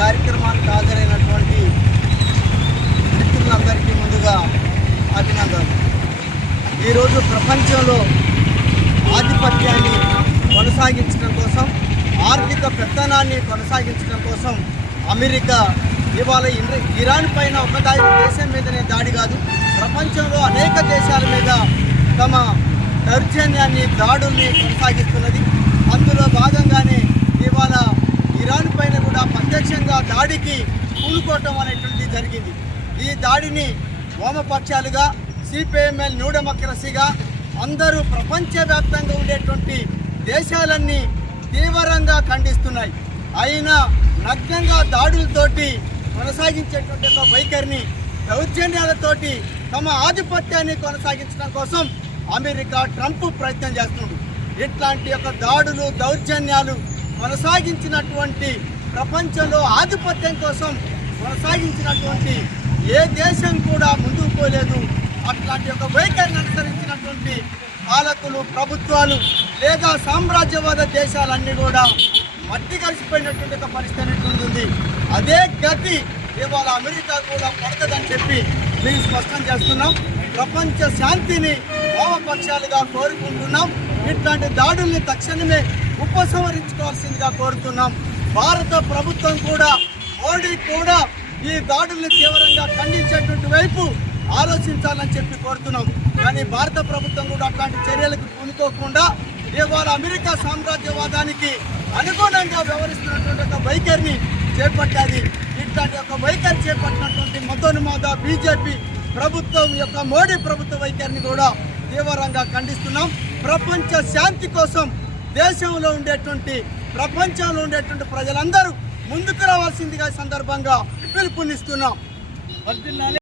కార్యక్రమానికి హాజరైనటువంటి మిత్రులందరికీ ముందుగా అభినందనలు. ఈరోజు ప్రపంచంలో ఆధిపత్యాన్ని కొనసాగించడం కోసం ఆర్థిక పెత్తనాన్ని కొనసాగించడం కోసం అమెరికా ఇవాళ ఇరాన్ పైన ఒక దేశం మీదనే దాడి కాదు ప్రపంచంలో అనేక దేశాల మీద తమ దౌర్జన్యాన్ని దాడుల్ని కొనసాగిస్తున్నది. అందులో భాగంగానే ఇవాళ ఇరాన్ పైన కూడా ప్రత్యక్షంగా దాడికి కూలుకోవటం అనేటువంటిది జరిగింది. ఈ దాడిని వామపక్షాలుగా సిపిఎంఎల్ న్యూ డెమోక్రసీగా అందరూ ప్రపంచవ్యాప్తంగా ఉండేటువంటి దేశాలన్నీ తీవ్రంగా ఖండిస్తున్నాయి. అయినా నగ్నంగా దాడులతోటి కొనసాగించేటువంటి ఒక వైఖరిని దౌర్జన్యాలతోటి తమ ఆధిపత్యాన్ని కొనసాగించడం కోసం అమెరికా ట్రంప్ ప్రయత్నం చేస్తున్నాడు ఇట్లాంటి యొక్క దాడులు దౌర్జన్యాలు కొనసాగించినటువంటి ప్రపంచంలో ఆధిపత్యం కోసం కొనసాగించినటువంటి ఏ దేశం కూడా ముందుకు పోలేదు. అట్లాంటి ఒక వైఖరిని అనుసరించినటువంటి పాలకులు ప్రభుత్వాలు లేదా సామ్రాజ్యవాద దేశాలన్నీ కూడా మట్టి కలిసిపోయినటువంటి ఒక పరిస్థితి అనేటువంటి ఉంది. అదే గతి ఇవాళ అమెరికా కూడా పడుతుందని చెప్పి మేము స్పష్టం చేస్తున్నాం. ప్రపంచ శాంతిని వామపక్షాలుగా కోరుకుంటున్నాం. ఇట్లాంటి దాడుల్ని తక్షణమే ఉపసంహరించుకోవాల్సిందిగా కోరుతున్నాం. భారత ప్రభుత్వం కూడా మోడీ కూడా ఈ దాడుల్ని తీవ్రంగా ఖండించేటువంటి వైపు ఆలోచించాలని చెప్పి కోరుతున్నాం. కానీ భారత ప్రభుత్వం కూడా అట్లాంటి చర్యలకు పూనుకోకుండా ఇవాళ అమెరికా సామ్రాజ్యవాదానికి అనుగుణంగా వ్యవహరిస్తున్నటువంటి ఒక వైఖరిని చేపట్టాలి ఇట్లాంటి ఒక వైఖరి చేపట్టినటువంటి మతోన్మాద బీజేపీ ప్రభుత్వం యొక్క మోడీ ప్రభుత్వ వైఖరిని కూడా తీవ్రంగా ఖండిస్తున్నాం. ప్రపంచ శాంతి కోసం దేశంలో ఉండేటువంటి ప్రపంచంలో ఉండేటువంటి ప్రజలందరూ ముందుకు రావాల్సిందిగా సందర్భంగా పిలుపునిస్తున్నాం.